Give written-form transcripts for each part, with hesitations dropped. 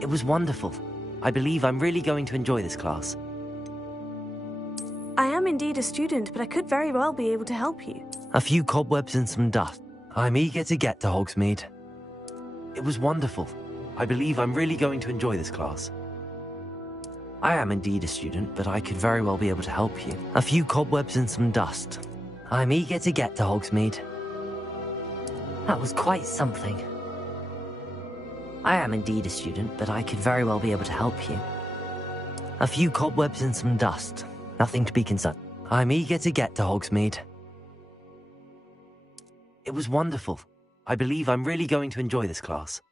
It was wonderful. I believe I'm really going to enjoy this class. I am indeed a student, but I could very well be able to help you. A few cobwebs and some dust. I'm eager to get to Hogsmeade. It was wonderful. I believe I'm really going to enjoy this class. I am indeed a student, but I could very well be able to help you. A few cobwebs and some dust. I'm eager to get to Hogsmeade. That was quite something. I am indeed a student, but I could very well be able to help you. A few cobwebs and some dust. Nothing to be concerned. I'm eager to get to Hogsmeade. It was wonderful. I believe I'm really going to enjoy this class.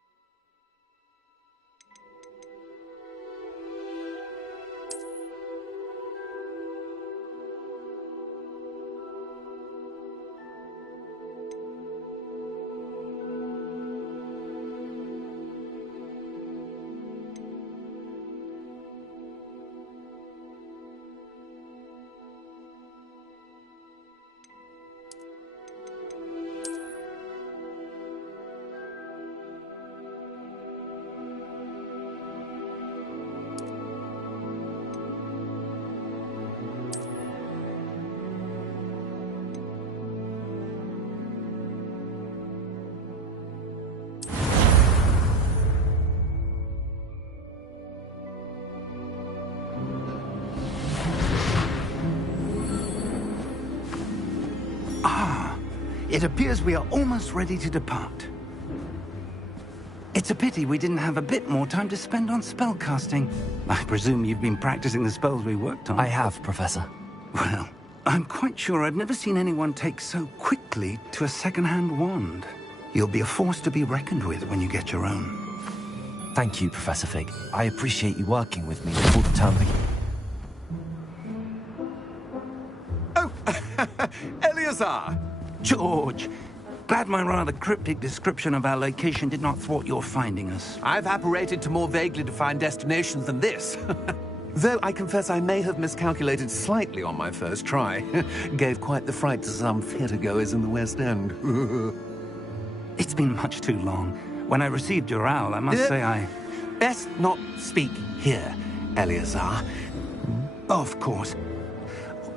It appears we are almost ready to depart. It's a pity we didn't have a bit more time to spend on spellcasting. I presume you've been practicing the spells we worked on. I have, Professor. Well, I'm quite sure I've never seen anyone take so quickly to a second-hand wand. You'll be a force to be reckoned with when you get your own. Thank you, Professor Fig. I appreciate you working with me before the term begins. Oh, Eleazar! George! Glad my rather cryptic description of our location did not thwart your finding us. I've apparated to more vaguely defined destinations than this. Though I confess I may have miscalculated slightly on my first try. Gave quite the fright to some theatergoers in the West End. It's been much too long. When I received your owl, I must say I... Best not speak here, Eleazar. Of course.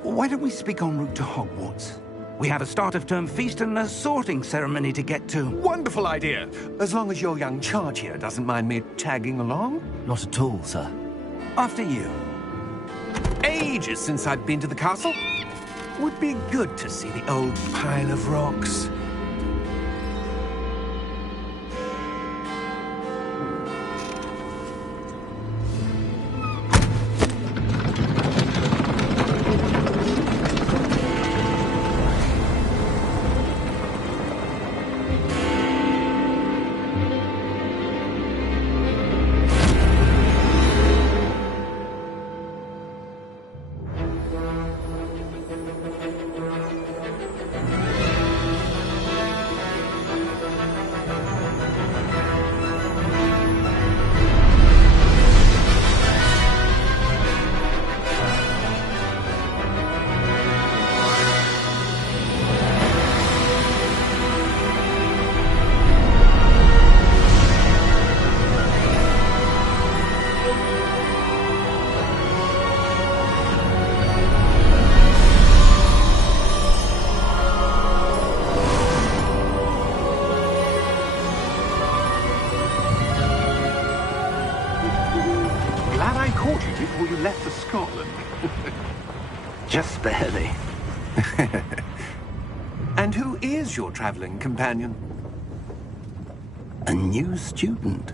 Why don't we speak en route to Hogwarts? We have a start-of-term feast and a sorting ceremony to get to. Wonderful idea! As long as your young charge here doesn't mind me tagging along. Not at all, sir. After you. Ages since I'd been to the castle. Would be good to see the old pile of rocks. Just barely. And who is your traveling companion? A new student.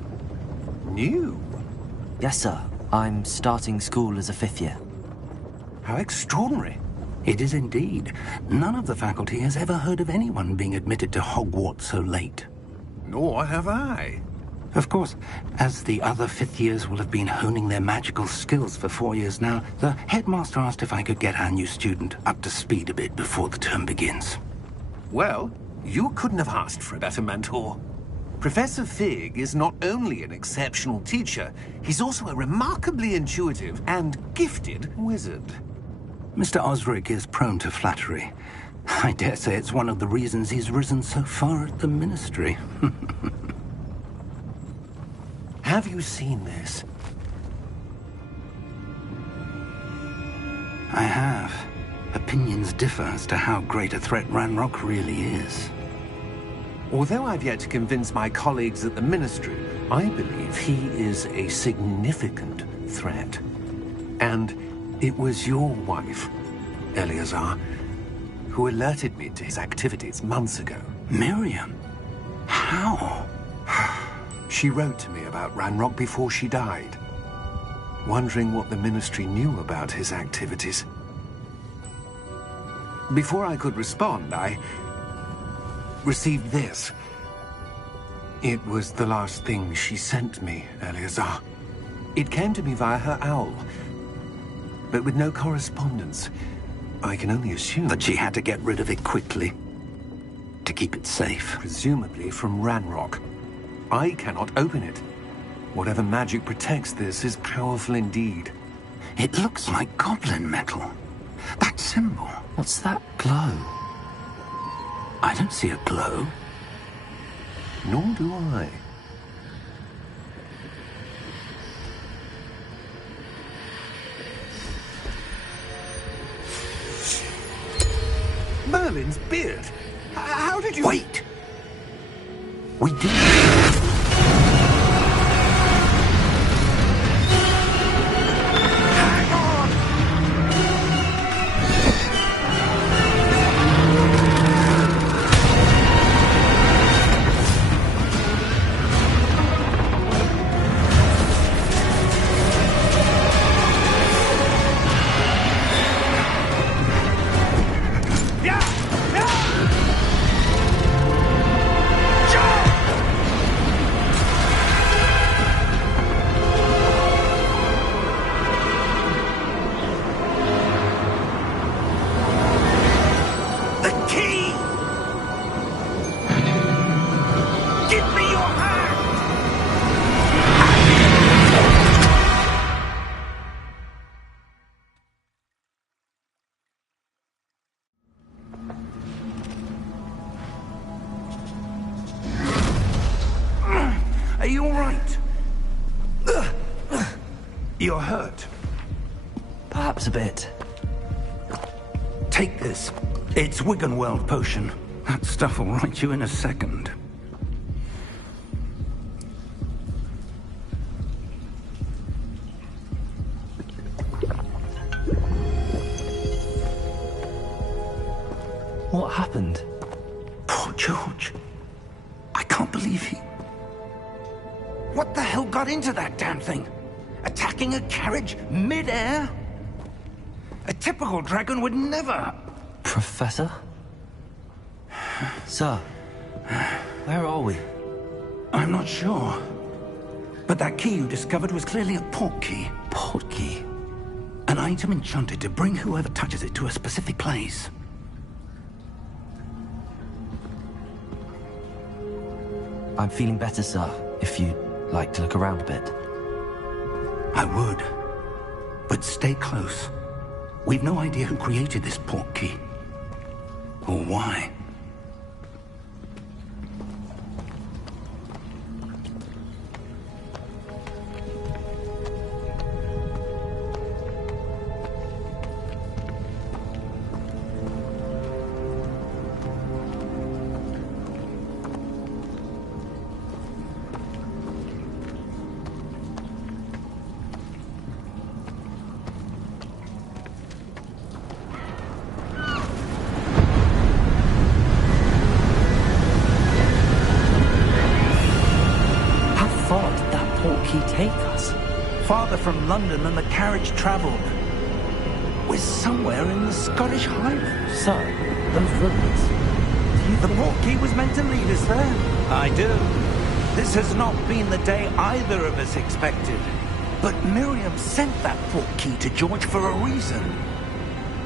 New? Yes, sir. I'm starting school as a 5th year. How extraordinary. It is indeed. None of the faculty has ever heard of anyone being admitted to Hogwarts so late. Nor have I. Of course, as the other 5th years will have been honing their magical skills for 4 years now, the headmaster asked if I could get our new student up to speed a bit before the term begins. Well, you couldn't have asked for a better mentor. Professor Fig is not only an exceptional teacher, he's also a remarkably intuitive and gifted wizard. Mr. Osric is prone to flattery. I dare say it's one of the reasons he's risen so far at the Ministry. Have you seen this? I have. Opinions differ as to how great a threat Ranrock really is. Although I've yet to convince my colleagues at the Ministry, I believe he is a significant threat. And it was your wife, Eleazar, who alerted me to his activities months ago. Miriam? How? She wrote to me about Ranrock before she died, wondering what the Ministry knew about his activities. Before I could respond, I received this. It was the last thing she sent me, Eleazar. It came to me via her owl, but with no correspondence. I can only assume That she had to get rid of it quickly, to keep it safe. presumably from Ranrock. I cannot open it. Whatever magic protects this is powerful indeed. It looks like goblin metal. That symbol. What's that glow? I don't see a glow. Nor do I. Merlin's beard! How did you... Wait! We did. Hang on! Are you all right? You're hurt. Perhaps a bit. Take this. It's Wiggenweld potion. That stuff will right you in a second. What happened? Poor George. I can't believe he... What the hell got into that damn thing? Attacking a carriage mid-air? A typical dragon would never... Professor? Sir, where are we? I'm not sure. But that key you discovered was clearly a port key. Port key? An item enchanted to bring whoever touches it to a specific place. I'm feeling better, sir, if you'd like to look around a bit. I would. But stay close. We've no idea who created this port key. Or why. Take us? Farther from London than the carriage travelled. We're somewhere in the Scottish Highlands. Sir, those ruins. The port key was meant to lead us there. I do. This has not been the day either of us expected. But Miriam sent that port key to George for a reason.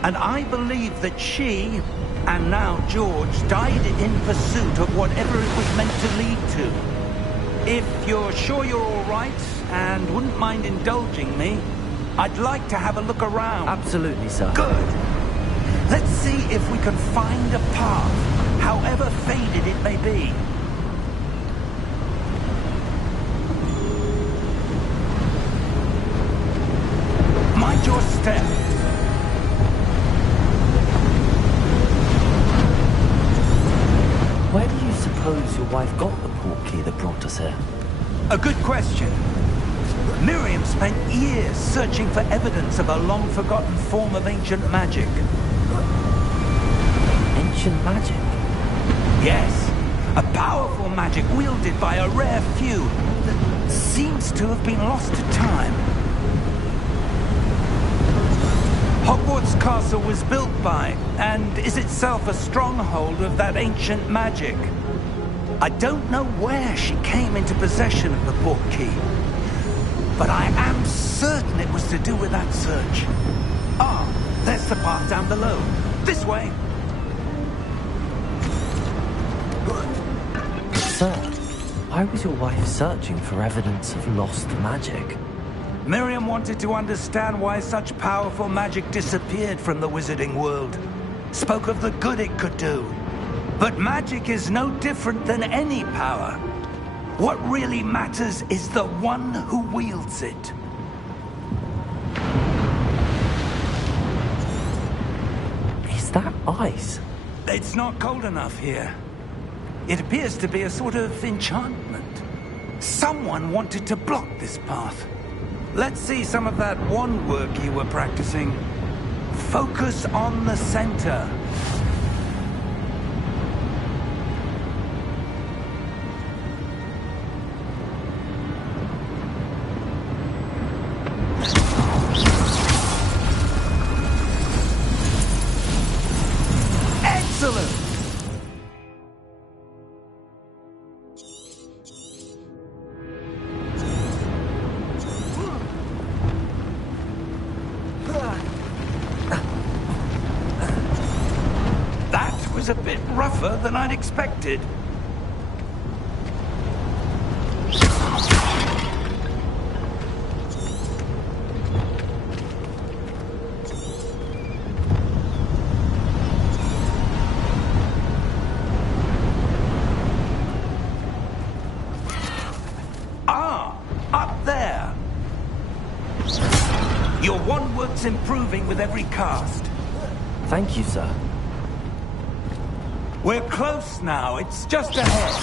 And I believe that she, and now George, died in pursuit of whatever it was meant to lead to. If you're sure you're all right, and wouldn't mind indulging me, I'd like to have a look around. Absolutely, sir. Good. Let's see if we can find a path, however faded it may be. Professor? A good question. Miriam spent years searching for evidence of a long-forgotten form of ancient magic. Ancient magic? Yes, a powerful magic wielded by a rare few that seems to have been lost to time. Hogwarts Castle was built by, and is itself a stronghold of that ancient magic. I don't know where she came into possession of the portkey, but I am certain it was to do with that search. Ah, there's the path down below. This way. Sir, why was your wife searching for evidence of lost magic? Miriam wanted to understand why such powerful magic disappeared from the wizarding world. Spoke of the good it could do. But magic is no different than any power. What really matters is the one who wields it. Is that ice? It's not cold enough here. It appears to be a sort of enchantment. Someone wanted to block this path. Let's see some of that wand work you were practicing. Focus on the center. Excellent! That was a bit rougher than I'd expected. Up there. Your wand work's improving with every cast. Thank you, sir. We're close now. It's just ahead.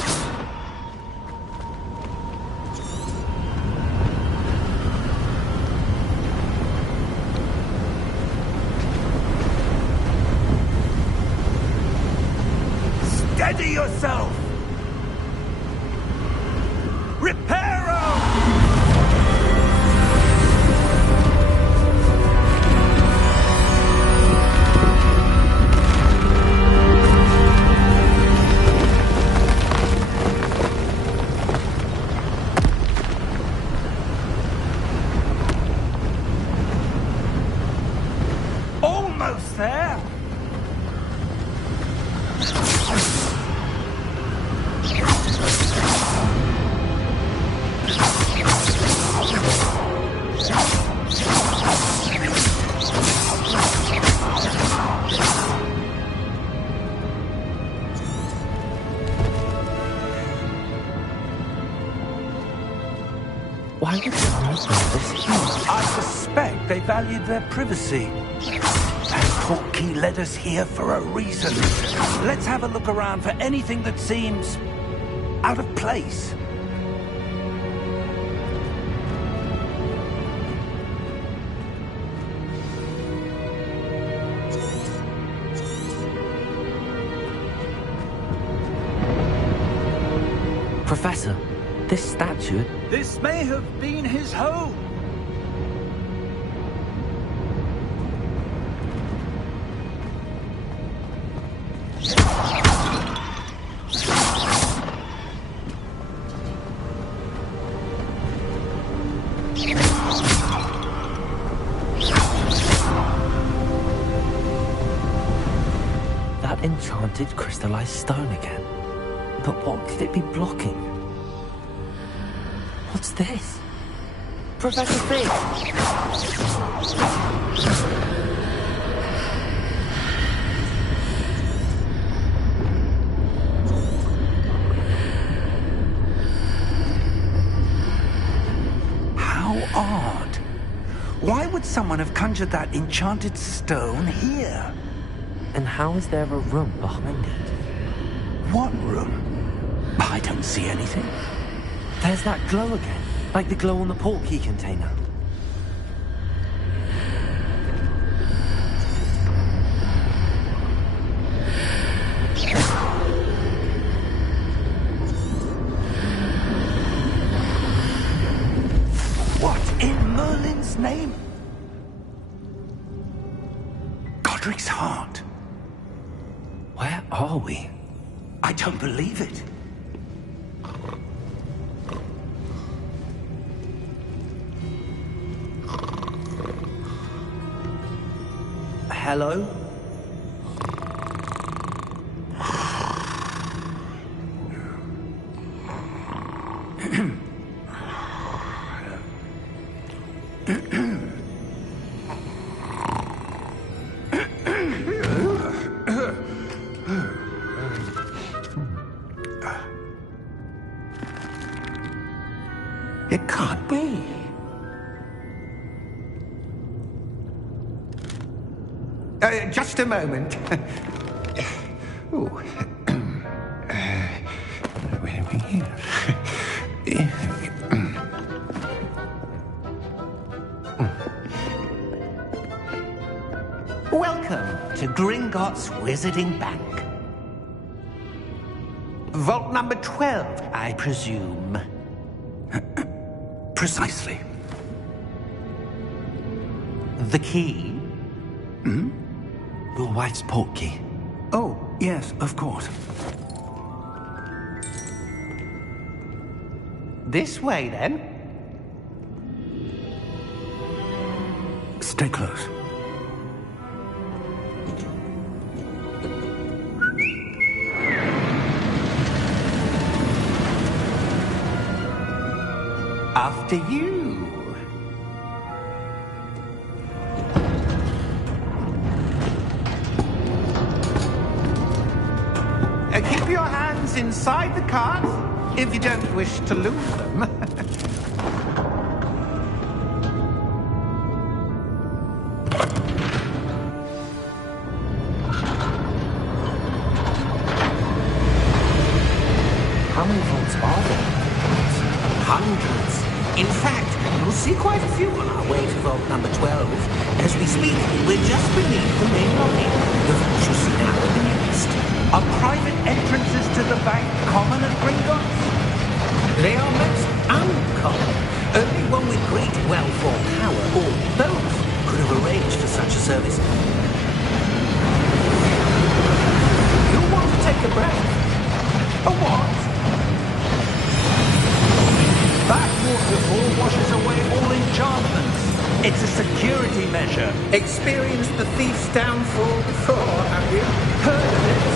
Steady yourself! Reparo! Almost there! Why would someone make this huge? I suspect they valued their privacy. That portkey led us here for a reason. Let's have a look around for anything that seems out of place. Professor, this statue... This may have been his home. That enchanted crystallized stone again. But what could it be blocking? What's this? Professor Fig! How odd. Why would someone have conjured that enchanted stone here? And how is there a room behind it? What room? I don't see anything. There's that glow again, like the glow on the portkey container. What in Merlin's name? Godric's heart. Where are we? I don't believe it. Hello? It can't be. Just a moment. Ooh. Where are we here? Welcome to Gringotts Wizarding Bank. Vault number 12, I presume. Precisely. The key? Hmm? Your wife's portkey. Oh, yes, of course. This way, then. Stay close. After you. Keep your hands inside the cart if you don't wish to lose them. How many vaults are there? Hundreds. In fact, you'll see quite a few on our way to vault number 12. As we speak, we're just beneath the main lobby. The vaults you see now are the newest. Are private entrances to the bank common at Gringotts? They are most uncommon. Only one with great wealth or power, or both, could have arranged for such a service. You'll want to take a breath. A what? That waterfall washes away all enchantments. It's a security measure. Experienced the thief's downfall before, have you? Heard of it?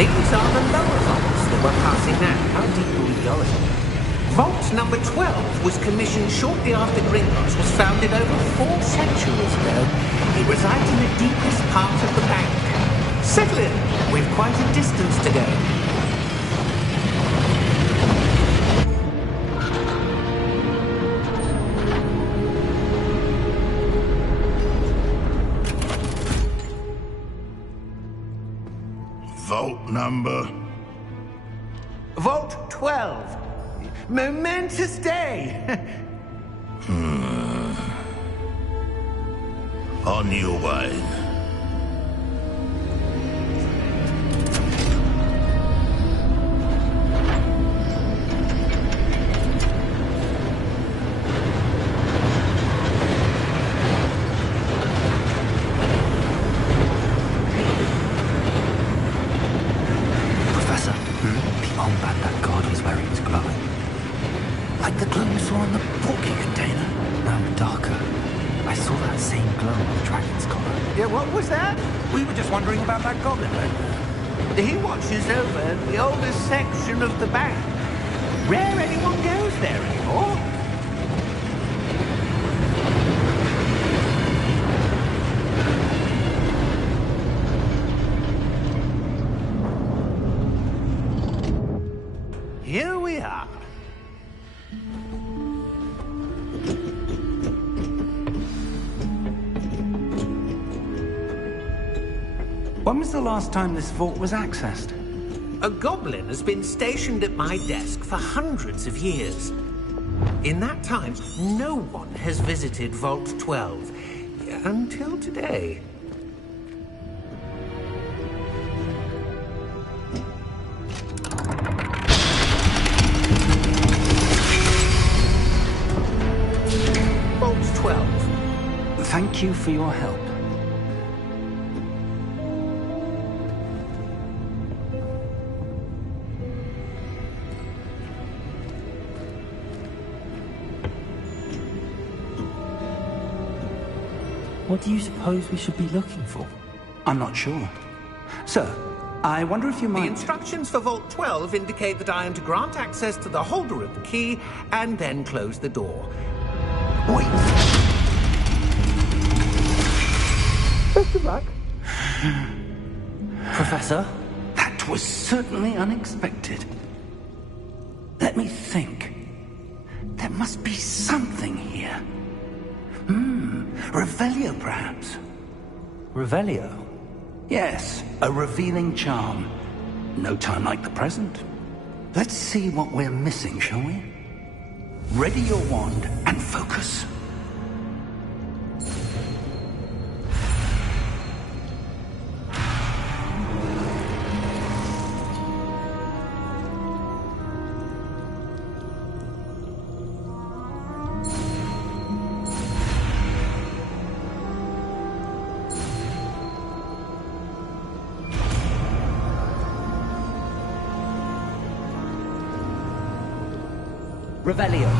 These are the lower vaults that we're passing now. How deep are we going? Vault number 12 was commissioned shortly after Gringotts was founded over 4 centuries ago. It resides in the deepest part of the bank. Settle in. We've quite a distance to go. Vault number? Vault 12. Momentous day. On your way. Professor, the armband that guard was wearing is glowing. Like the glow you saw in the portkey container. No, darker. I saw that same glow on the dragon's collar. Yeah, what was that? We were just wondering about that goblin right there. He watches over the oldest section of the bank. Rare anyone goes there anymore. Here we are. When was the last time this vault was accessed? A goblin has been stationed at my desk for hundreds of years. In that time, no one has visited Vault 12. Until today. Vault 12. Thank you for your help. What do you suppose we should be looking for? I'm not sure. Sir, I wonder if you The might... instructions for Vault 12 indicate that I am to grant access to the holder of the key and then close the door. Wait! Best of luck. Professor? That was certainly unexpected. Let me think. There must be something here. Revelio, perhaps? Revelio? Yes, a revealing charm. No time like the present. Let's see what we're missing, shall we? Ready your wand and focus. Revelio.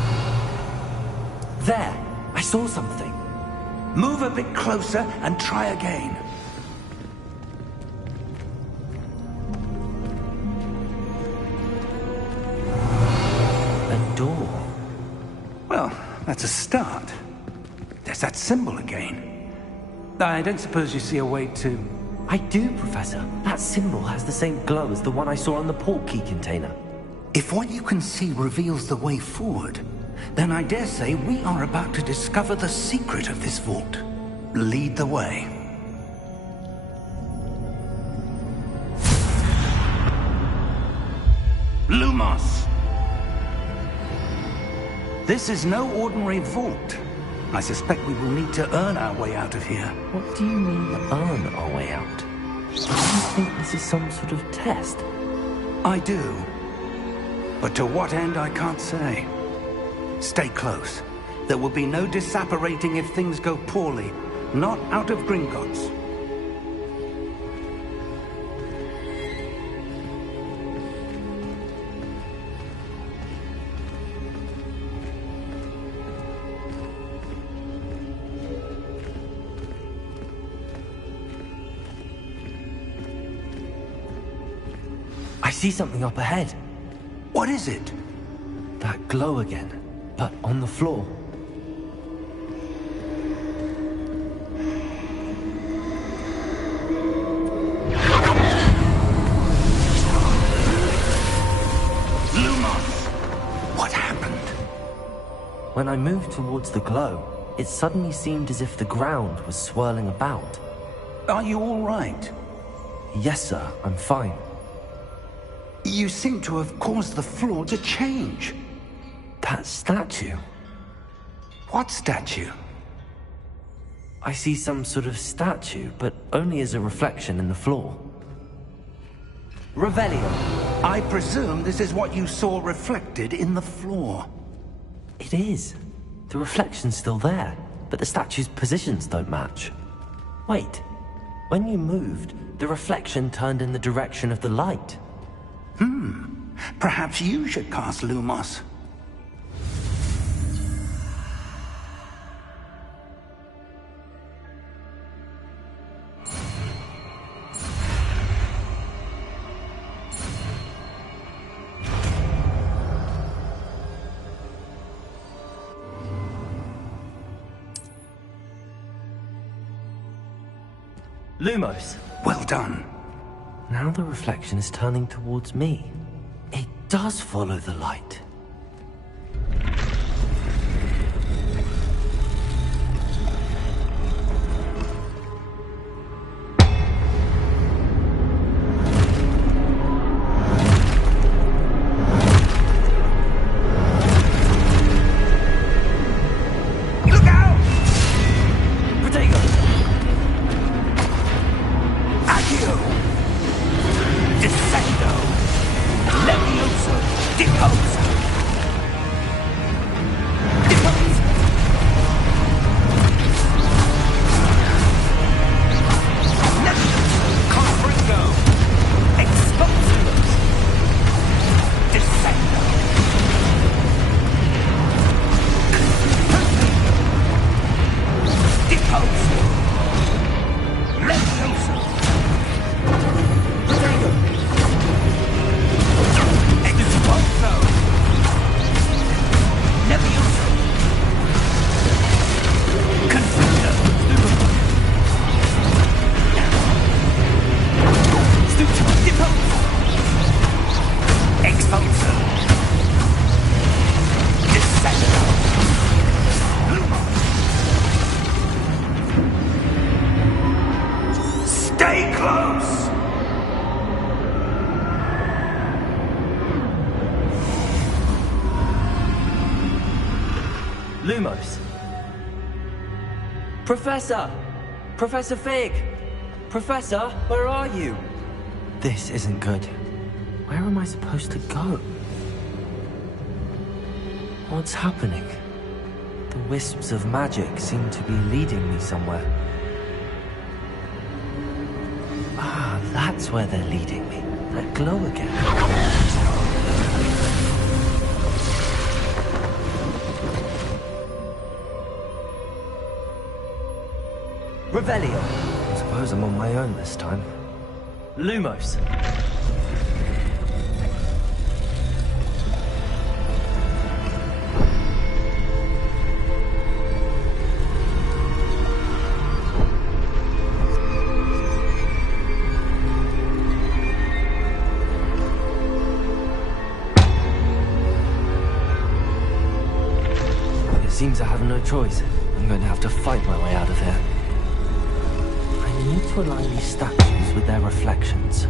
There! I saw something. Move a bit closer and try again. A door. Well, that's a start. There's that symbol again. I don't suppose you see a way to... I do, Professor. That symbol has the same glow as the one I saw on the portkey container. If what you can see reveals the way forward, then I dare say we are about to discover the secret of this vault. Lead the way. Lumos! This is no ordinary vault. I suspect we will need to earn our way out of here. What do you mean, earn our way out? Do you think this is some sort of test? I do. But to what end, I can't say. Stay close. There will be no disapparating if things go poorly. Not out of Gringotts. I see something up ahead. What is it? That glow again, but on the floor. Lumos! What happened? When I moved towards the glow, it suddenly seemed as if the ground was swirling about. Are you all right? Yes, sir, I'm fine. You seem to have caused the floor to change. That statue. What statue? I see some sort of statue, but only as a reflection in the floor. Revelio. I presume this is what you saw reflected in the floor. It is. The reflection's still there, but the statue's positions don't match. Wait. When you moved, the reflection turned in the direction of the light. Perhaps you should cast Lumos. Lumos. Well done. Now the reflection is turning towards me. It does follow the light. Lumos! Professor! Professor Fig! Professor, where are you? This isn't good. Where am I supposed to go? What's happening? The wisps of magic seem to be leading me somewhere. Ah, that's where they're leading me. That glow again. Revelio. I suppose I'm on my own this time. Lumos. It seems I have no choice. I'm going to have to fight my way out of here. I need to align these statues with their reflections.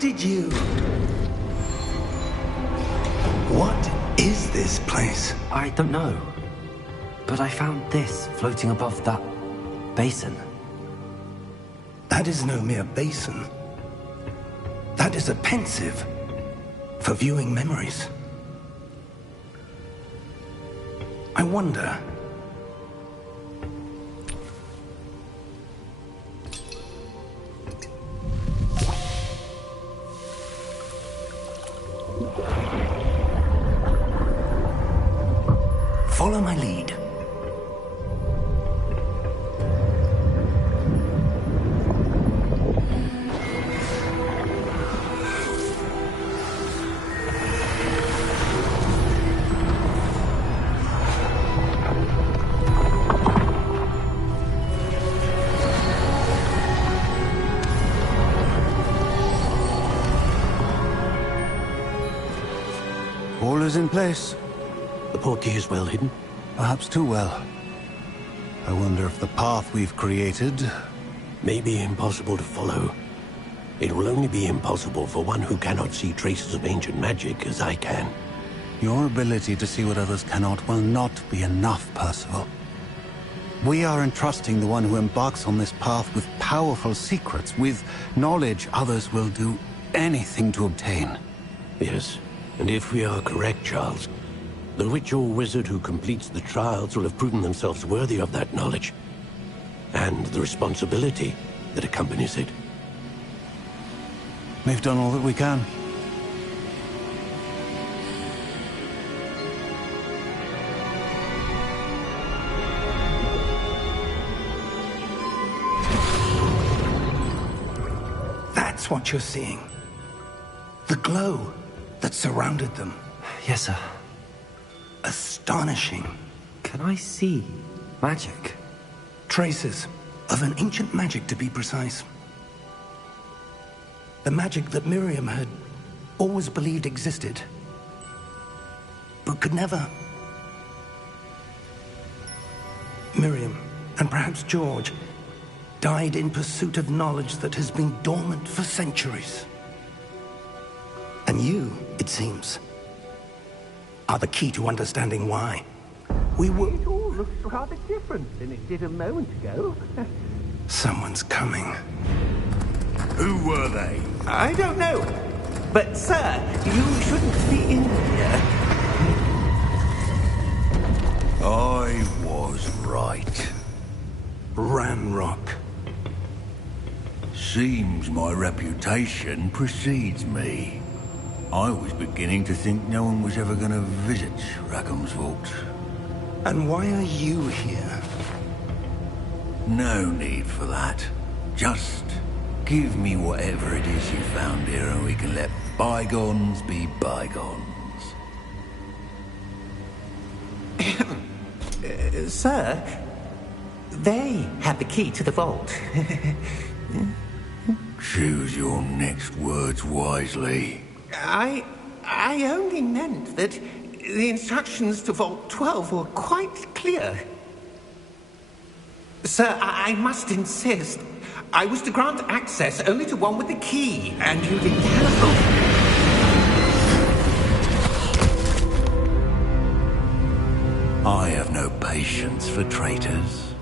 did you... What is this place? I don't know. But I found this floating above that basin. That is no mere basin. That is a pensive for viewing memories. I wonder... Follow my lead. All is in place. The portkey is well hidden? Perhaps too well. I wonder if the path we've created... May be impossible to follow. It will only be impossible for one who cannot see traces of ancient magic as I can. Your ability to see what others cannot will not be enough, Percival. We are entrusting the one who embarks on this path with powerful secrets, with knowledge others will do anything to obtain. Yes, and if we are correct, Charles, the witch or wizard who completes the trials will have proven themselves worthy of that knowledge, and the responsibility that accompanies it. We've done all that we can. That's what you're seeing. The glow that surrounded them. Yes, sir. Astonishing. Can I see magic? Traces of an ancient magic, to be precise. The magic that Miriam had always believed existed, but could never. Miriam, and perhaps George, died in pursuit of knowledge that has been dormant for centuries. And you, it seems, are the key to understanding why. We were... It all looks rather different than it did a moment ago. Someone's coming. Who were they? I don't know. But, sir, you shouldn't be in here. I was right. Ranrock. Seems my reputation precedes me. I was beginning to think no one was ever going to visit Rackham's vault. And why are you here? No need for that. Just give me whatever it is you found here and we can let bygones be bygones. Sir, they have the key to the vault. Choose your next words wisely. I only meant that the instructions to Vault 12 were quite clear. Sir, I must insist. I was to grant access only to one with the key, and you didn't have... I have no patience for traitors.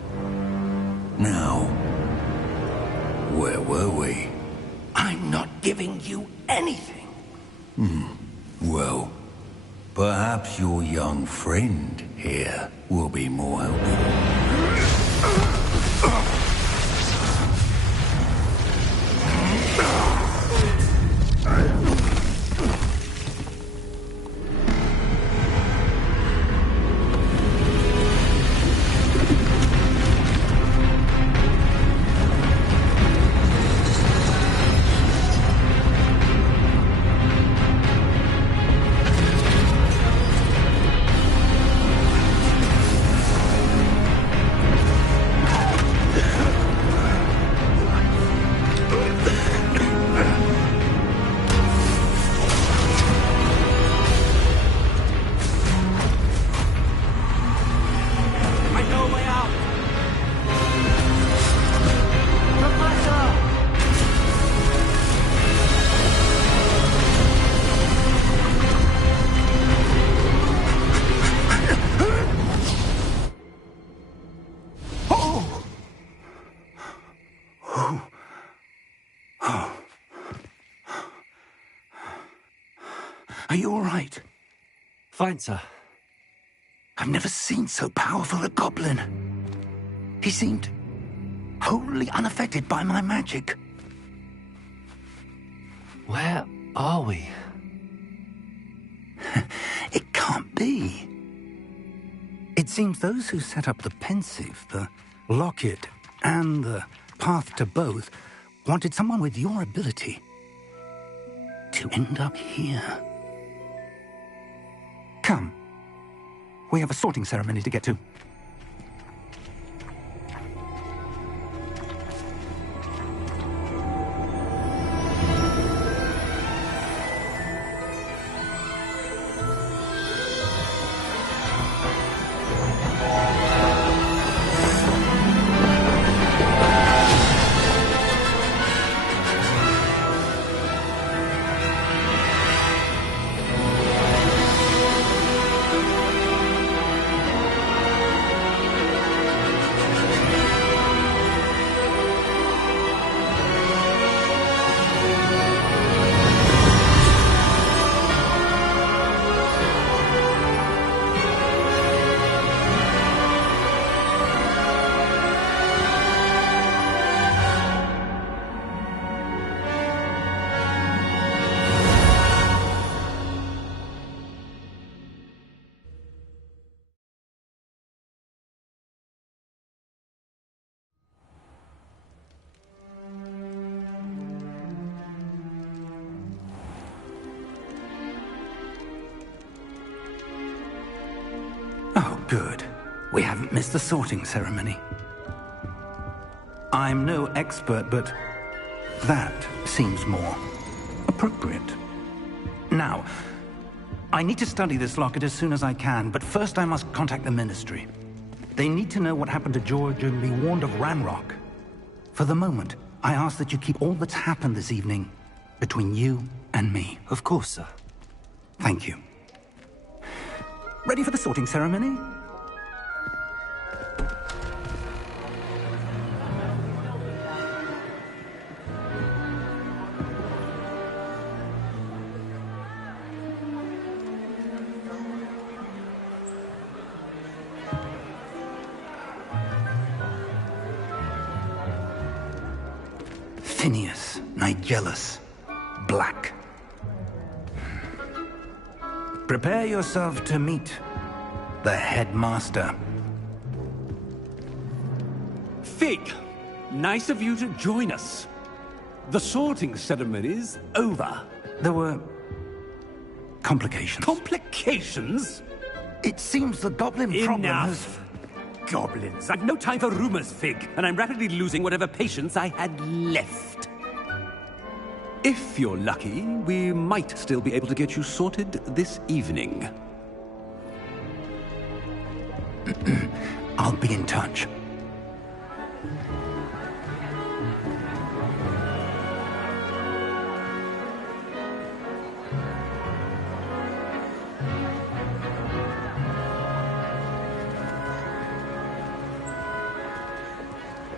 Now, where were we? I'm not giving you anything. Well, perhaps your young friend here will be more helpful. Fine, sir. I've never seen so powerful a goblin. He seemed wholly unaffected by my magic. Where are we? It can't be. It seems those who set up the pensive, the locket, and the path to both wanted someone with your ability to end up here. Come. We have a sorting ceremony to get to. Oh, good. We haven't missed the sorting ceremony. I'm no expert, but that seems more appropriate. Now, I need to study this locket as soon as I can, but first I must contact the Ministry. They need to know what happened to George and be warned of Ranrock. For the moment, I ask that you keep all that's happened this evening between you and me. Of course, sir. Thank you. Ready for the sorting ceremony? Phineas, Nigellus, Black. Prepare yourself to meet the headmaster. Fig, nice of you to join us. The sorting ceremony's over. There were complications. Complications? It seems the goblin problem has... Enough. Goblins. I've no time for rumors, Fig, and I'm rapidly losing whatever patience I had left. If you're lucky, we might still be able to get you sorted this evening. I'll be in touch.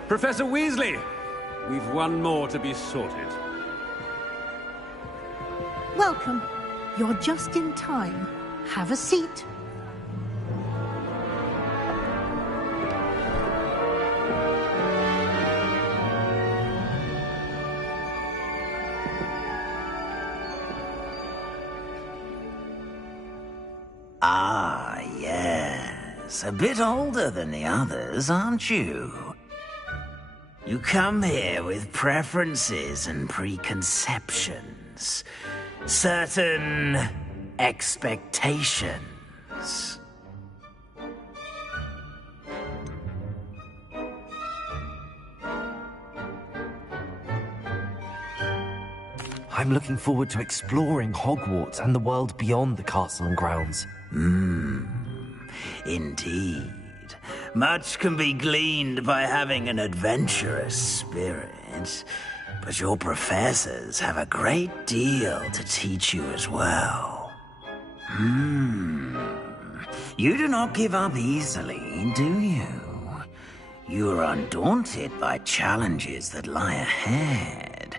Professor Weasley, we've one more to be sorted. Welcome. You're just in time. Have a seat. Ah, yes. A bit older than the others, aren't you? You come here with preferences and preconceptions. Certain expectations. I'm looking forward to exploring Hogwarts and the world beyond the castle and grounds. Indeed. Much can be gleaned by having an adventurous spirit, but your professors have a great deal to teach you as well. You do not give up easily, do you? You are undaunted by challenges that lie ahead,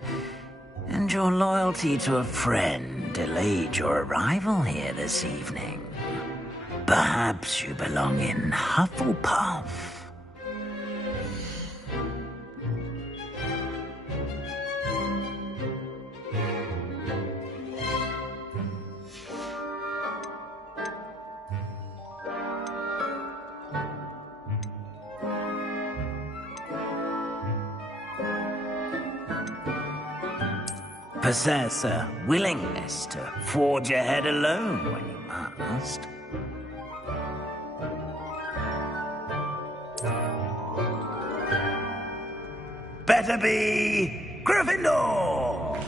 and your loyalty to a friend delayed your arrival here this evening. Perhaps you belong in Hufflepuff. Possess a willingness to forge ahead alone when you must. Better be Gryffindor!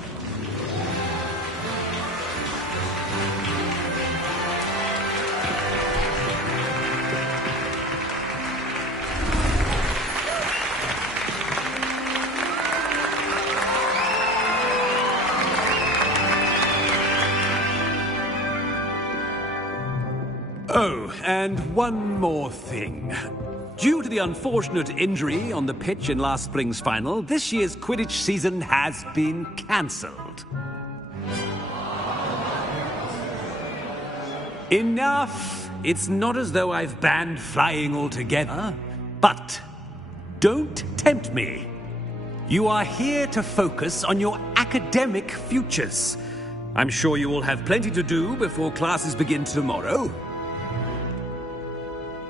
Oh, and one more thing. Due to the unfortunate injury on the pitch in last spring's final, this year's Quidditch season has been cancelled. Enough! It's not as though I've banned flying altogether, but don't tempt me. You are here to focus on your academic futures. I'm sure you will have plenty to do before classes begin tomorrow.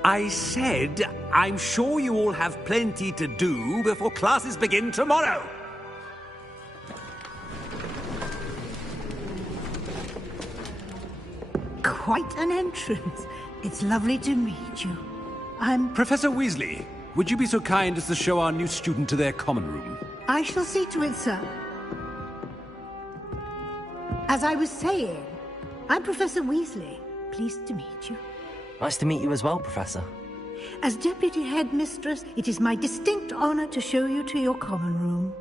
I said, I'm sure you all have plenty to do before classes begin tomorrow. Quite an entrance. It's lovely to meet you. I'm... Professor Weasley, would you be so kind as to show our new student to their common room? I shall see to it, sir. As I was saying, I'm Professor Weasley. Pleased to meet you. Nice to meet you as well, Professor. As Deputy Headmistress, it is my distinct honor to show you to your common room.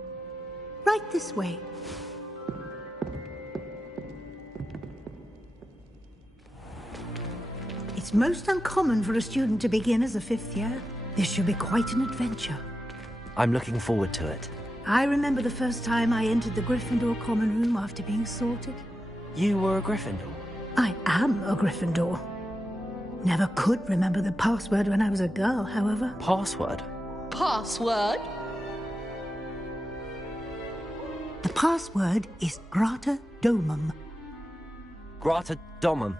Right this way. It's most uncommon for a student to begin as a fifth year. This should be quite an adventure. I'm looking forward to it. I remember the first time I entered the Gryffindor common room after being sorted. You were a Gryffindor? I am a Gryffindor. Never could remember the password when I was a girl, however. Password? Password? The password is Grata Domum. Grata Domum.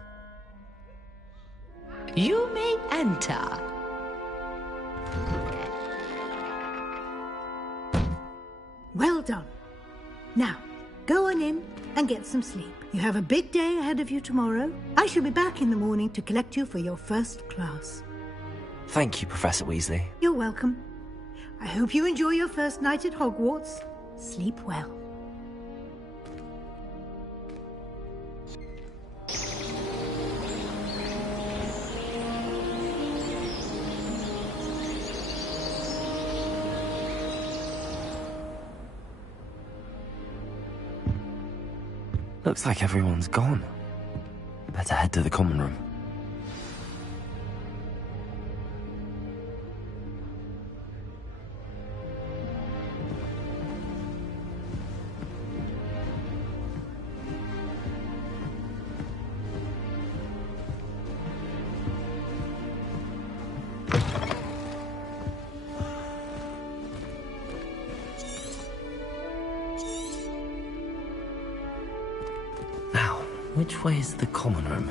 You may enter. Well done. Now, go on in and get some sleep. You have a big day ahead of you tomorrow. I shall be back in the morning to collect you for your first class. Thank you, Professor Weasley. You're welcome. I hope you enjoy your first night at Hogwarts. Sleep well. Looks like everyone's gone. Better head to the common room. Which way is the common room?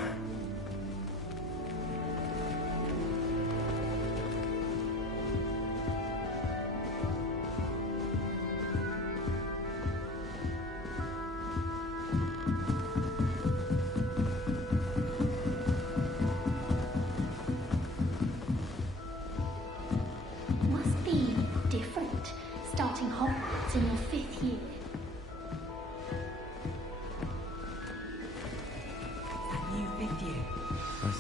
Must be different, starting Hogwarts in your 5th year.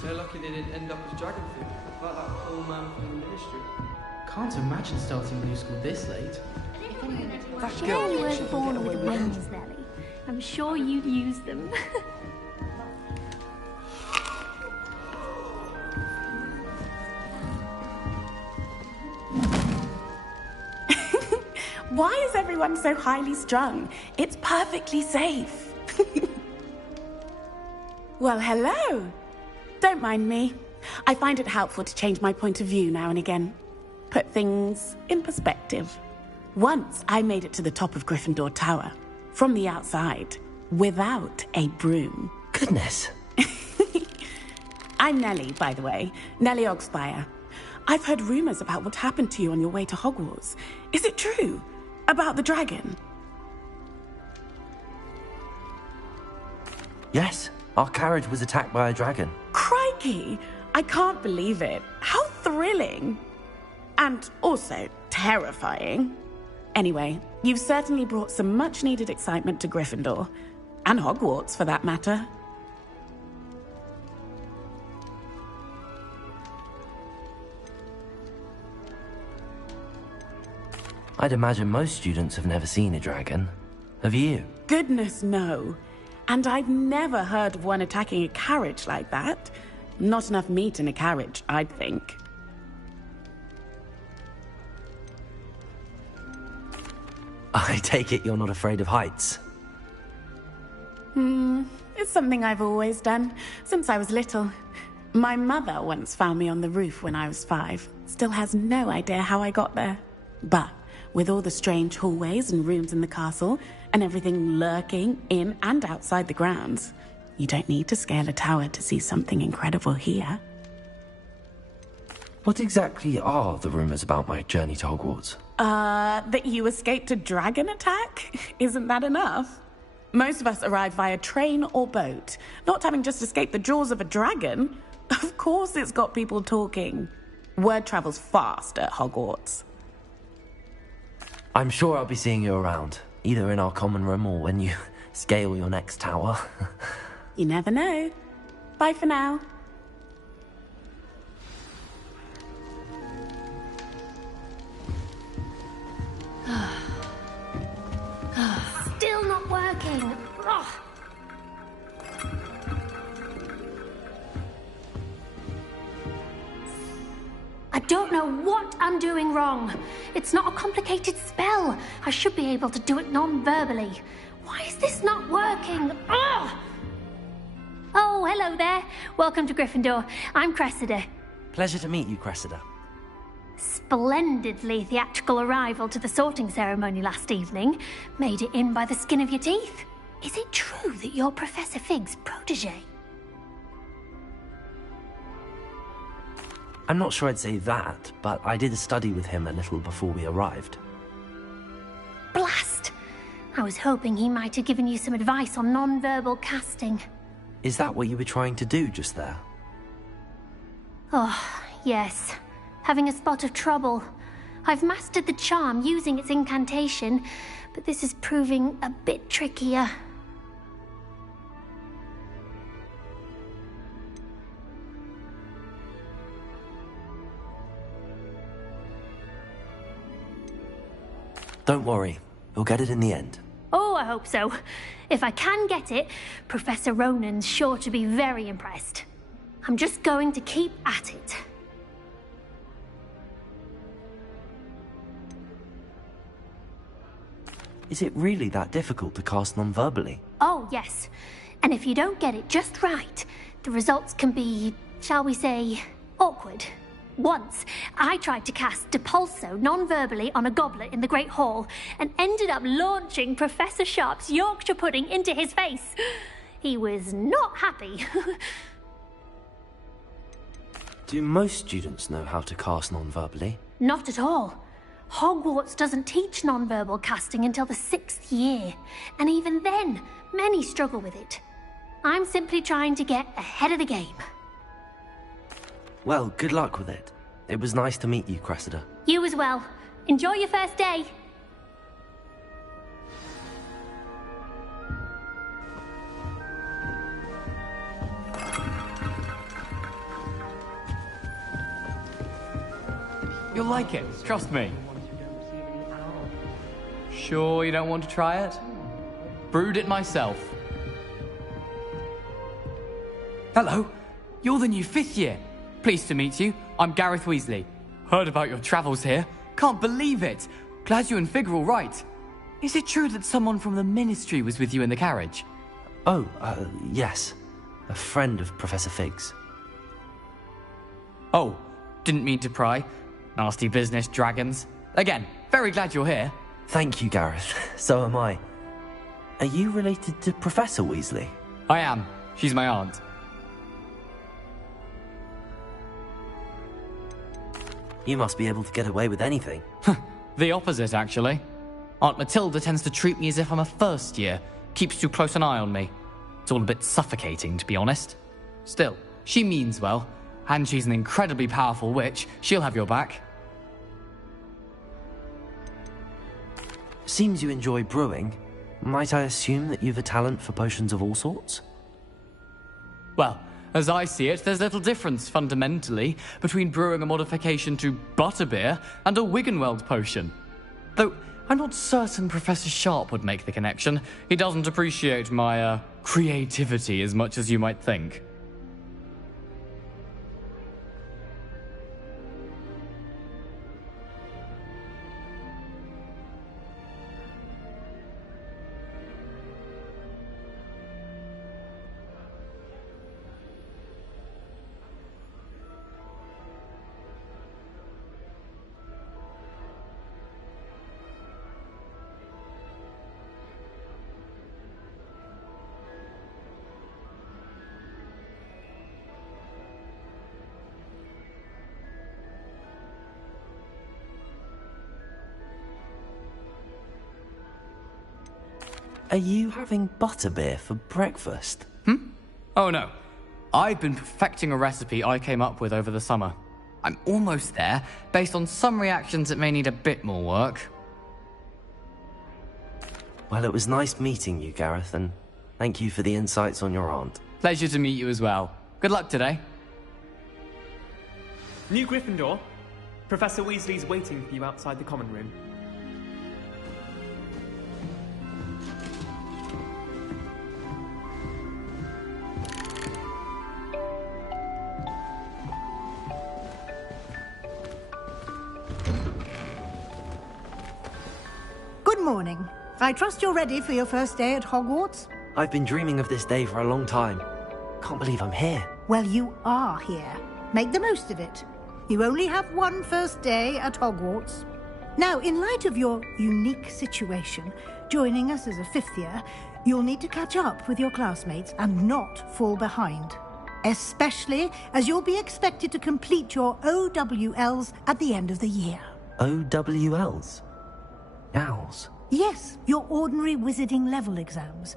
They're lucky they didn't end up as dragon food, like that poor man from the ministry. Can't imagine starting new school this late. Surely you were born with wings, Nelly. I'm sure you'd use them. Why is everyone so highly strung? It's perfectly safe. Well, hello. Don't mind me. I find it helpful to change my point of view now and again. Put things in perspective. Once I made it to the top of Gryffindor Tower, from the outside, without a broom. Goodness. I'm Nellie, by the way. Nellie Ogspire. I've heard rumors about what happened to you on your way to Hogwarts. Is it true? About the dragon? Yes, our carriage was attacked by a dragon. Crikey! I can't believe it. How thrilling! And also terrifying. Anyway, you've certainly brought some much-needed excitement to Gryffindor. And Hogwarts, for that matter. I'd imagine most students have never seen a dragon. Have you? Goodness, no. And I've never heard of one attacking a carriage like that. Not enough meat in a carriage, I'd think. I take it you're not afraid of heights. It's something I've always done, since I was little. My mother once found me on the roof when I was 5. Still has no idea how I got there. But with all the strange hallways and rooms in the castle, and everything lurking in and outside the grounds, you don't need to scale a tower to see something incredible here. What exactly are the rumors about my journey to Hogwarts? That you escaped a dragon attack? Isn't that enough? Most of us arrive via train or boat, not having just escaped the jaws of a dragon. Of course it's got people talking. Word travels fast at Hogwarts. I'm sure I'll be seeing you around, either in our common room or when you scale your next tower. You never know. Bye for now. Still not working. Ugh. I don't know what I'm doing wrong. It's not a complicated spell. I should be able to do it non-verbally. Why is this not working? Ugh! Oh, hello there. Welcome to Gryffindor. I'm Cressida. Pleasure to meet you, Cressida. Splendidly theatrical arrival to the sorting ceremony last evening. Made it in by the skin of your teeth. Is it true that you're Professor Fig's protege? I'm not sure I'd say that, but I did study with him a little before we arrived. Blast! I was hoping he might have given you some advice on non-verbal casting. Is that what you were trying to do just there? Oh, yes. Having a spot of trouble. I've mastered the charm using its incantation, but this is proving a bit trickier. Don't worry, we'll get it in the end. Oh, I hope so. If I can get it, Professor Ronan's sure to be very impressed. I'm just going to keep at it. Is it really that difficult to cast non-verbally? Oh, yes. And if you don't get it just right, the results can be, shall we say, awkward. Once, I tried to cast Depulso non-verbally on a goblet in the Great Hall and ended up launching Professor Sharp's Yorkshire pudding into his face. He was not happy. Do most students know how to cast non-verbally? Not at all. Hogwarts doesn't teach non-verbal casting until the 6th year, and even then, many struggle with it. I'm simply trying to get ahead of the game. Well, good luck with it. It was nice to meet you, Cressida. You as well. Enjoy your first day. You'll like it, trust me. Sure you don't want to try it? Brewed it myself. Hello, you're the new 5th year. Pleased to meet you. I'm Gareth Weasley. Heard about your travels here. Can't believe it. Glad you and Fig are all right. Is it true that someone from the Ministry was with you in the carriage? Oh, yes. A friend of Professor Fig's. Oh, didn't mean to pry. Nasty business, dragons. Again, very glad you're here. Thank you, Gareth. So am I. Are you related to Professor Weasley? I am. She's my aunt. You must be able to get away with anything. The opposite, actually. Aunt Matilda tends to treat me as if I'm a first year. Keeps too close an eye on me. It's all a bit suffocating, to be honest. Still, she means well. And she's an incredibly powerful witch. She'll have your back. Seems you enjoy brewing. Might I assume that you've a talent for potions of all sorts? Well, as I see it, there's little difference, fundamentally, between brewing a modification to butterbeer and a Wiggenweld potion. Though, I'm not certain Professor Sharp would make the connection. He doesn't appreciate my, creativity as much as you might think. Are you having butterbeer for breakfast? Oh no. I've been perfecting a recipe I came up with over the summer. I'm almost there. Based on some reactions, it may need a bit more work. Well, it was nice meeting you, Gareth, and thank you for the insights on your aunt. Pleasure to meet you as well. Good luck today. New Gryffindor. Professor Weasley's waiting for you outside the common room. Good morning. I trust you're ready for your first day at Hogwarts? I've been dreaming of this day for a long time. Can't believe I'm here. Well, you are here. Make the most of it. You only have one first day at Hogwarts. Now, in light of your unique situation, joining us as a fifth year, you'll need to catch up with your classmates and not fall behind. Especially as you'll be expected to complete your OWLs at the end of the year. OWLs? Owls? Yes, your ordinary wizarding level exams.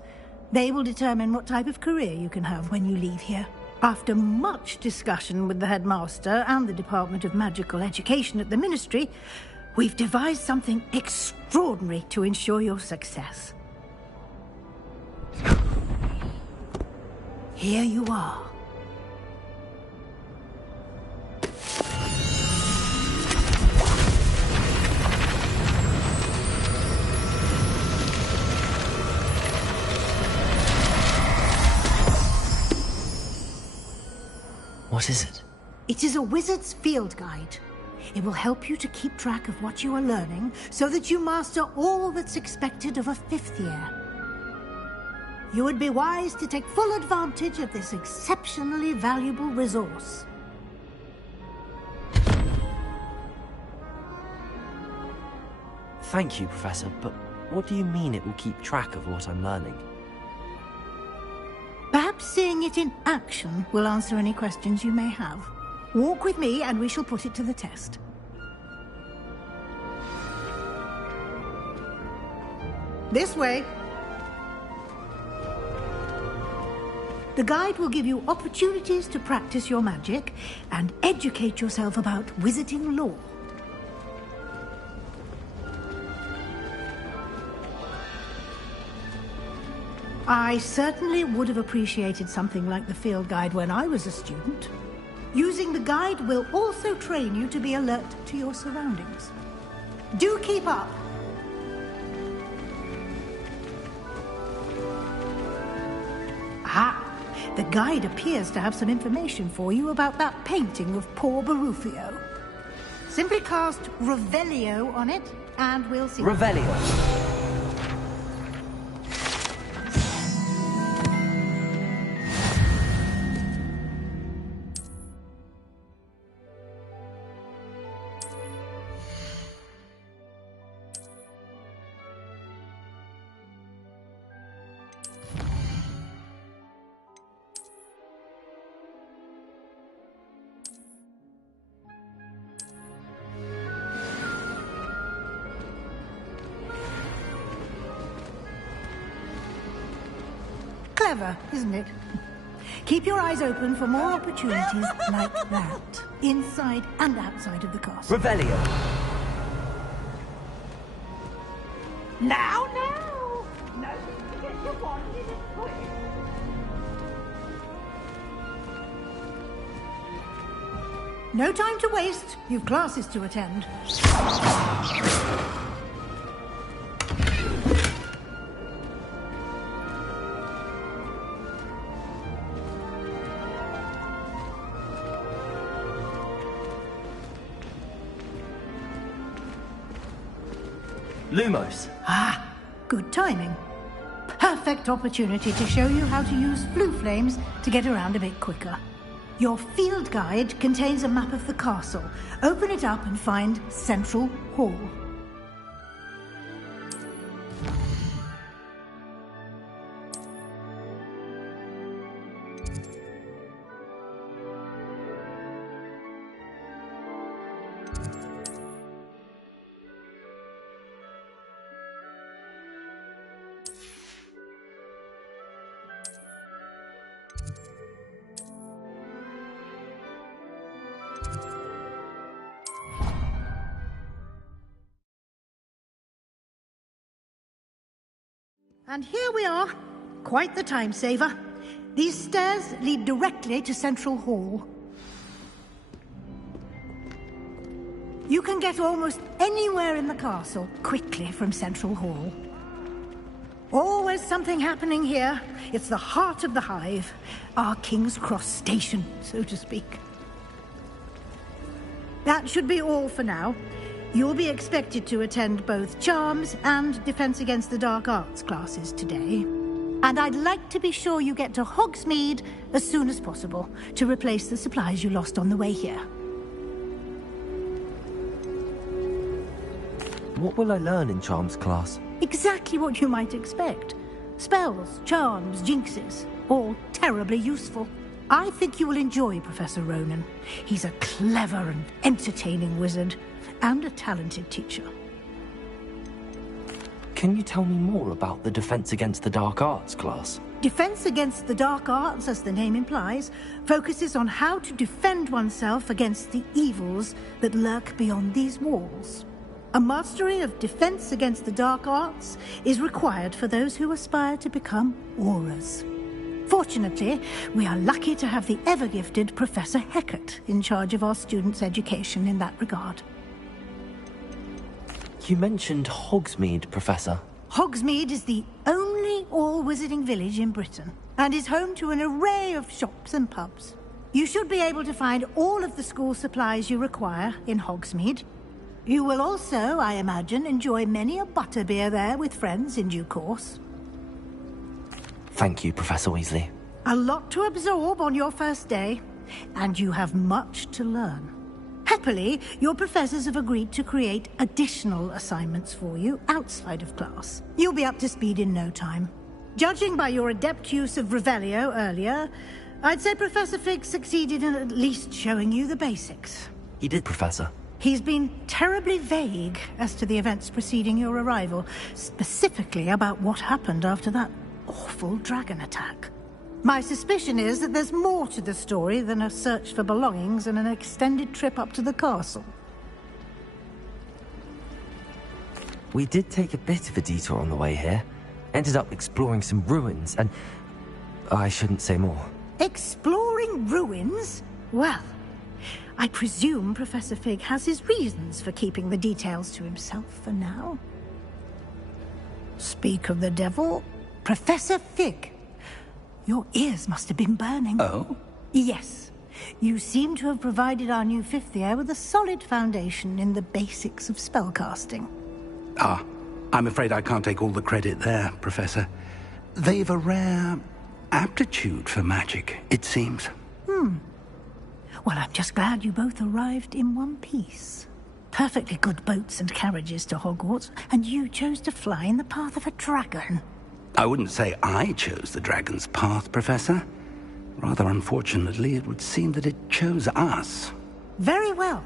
They will determine what type of career you can have when you leave here. After much discussion with the headmaster and the Department of Magical Education at the Ministry, we've devised something extraordinary to ensure your success. Here you are. What is it? It is a wizard's field guide. It will help you to keep track of what you are learning so that you master all that's expected of a fifth year. You would be wise to take full advantage of this exceptionally valuable resource. Thank you, Professor, but what do you mean it will keep track of what I'm learning? Perhaps seeing it in action will answer any questions you may have. Walk with me and we shall put it to the test. This way. The guide will give you opportunities to practice your magic and educate yourself about wizarding lore. I certainly would have appreciated something like the field guide when I was a student. Using the guide will also train you to be alert to your surroundings. Do keep up! Ah, the guide appears to have some information for you about that painting of poor Barufio. Simply cast Revelio on it, and we'll see. Revelio. Clever, isn't it? Keep your eyes open for more opportunities like that, inside and outside of the castle. Revelio. Now! No, get your wand in it quick. No time to waste. You've classes to attend. Lumos. Ah, good timing. Perfect opportunity to show you how to use flue flames to get around a bit quicker. Your field guide contains a map of the castle. Open it up and find Central Hall. And here we are. Quite the time saver. These stairs lead directly to Central Hall. You can get almost anywhere in the castle quickly from Central Hall. Always something happening here. It's the heart of the hive. Our King's Cross station, so to speak. That should be all for now. You'll be expected to attend both Charms and Defense Against the Dark Arts classes today. And I'd like to be sure you get to Hogsmeade as soon as possible to replace the supplies you lost on the way here. What will I learn in Charms class? Exactly what you might expect. Spells, charms, jinxes, all terribly useful. I think you will enjoy Professor Ronan. He's a clever and entertaining wizard, and a talented teacher. Can you tell me more about the Defense Against the Dark Arts class? Defense Against the Dark Arts, as the name implies, focuses on how to defend oneself against the evils that lurk beyond these walls. A mastery of Defense Against the Dark Arts is required for those who aspire to become Aurors. Fortunately, we are lucky to have the ever-gifted Professor Hecat in charge of our students' education in that regard. You mentioned Hogsmeade, Professor. Hogsmeade is the only all-wizarding village in Britain, and is home to an array of shops and pubs. You should be able to find all of the school supplies you require in Hogsmeade. You will also, I imagine, enjoy many a butterbeer there with friends in due course. Thank you, Professor Weasley. A lot to absorb on your first day, and you have much to learn. Happily, your professors have agreed to create additional assignments for you outside of class. You'll be up to speed in no time. Judging by your adept use of Revelio earlier, I'd say Professor Fig succeeded in at least showing you the basics. He did, Professor. He's been terribly vague as to the events preceding your arrival, specifically about what happened after that awful dragon attack. My suspicion is that there's more to the story than a search for belongings and an extended trip up to the castle. We did take a bit of a detour on the way here. Ended up exploring some ruins, and I shouldn't say more. Exploring ruins? Well, I presume Professor Fig has his reasons for keeping the details to himself for now. Speak of the devil, Professor Fig. Your ears must have been burning. Oh? Yes. You seem to have provided our new fifth year with a solid foundation in the basics of spellcasting. Ah, I'm afraid I can't take all the credit there, Professor. They've a rare aptitude for magic, it seems. Well, I'm just glad you both arrived in one piece. Perfectly good boats and carriages to Hogwarts, and you chose to fly in the path of a dragon. I wouldn't say I chose the dragon's path, Professor. Rather unfortunately, it would seem that it chose us. Very well.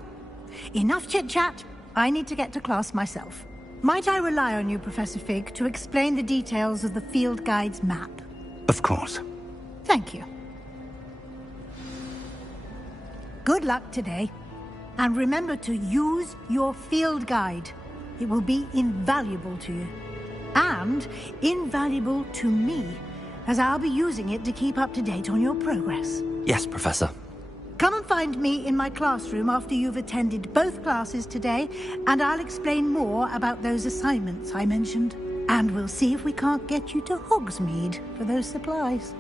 Enough chit-chat. I need to get to class myself. Might I rely on you, Professor Fig, to explain the details of the field guide's map? Of course. Thank you. Good luck today. And remember to use your field guide. It will be invaluable to you. And invaluable to me, as I'll be using it to keep up to date on your progress. Yes, Professor. Come and find me in my classroom after you've attended both classes today, and I'll explain more about those assignments I mentioned. And we'll see if we can't get you to Hogsmeade for those supplies.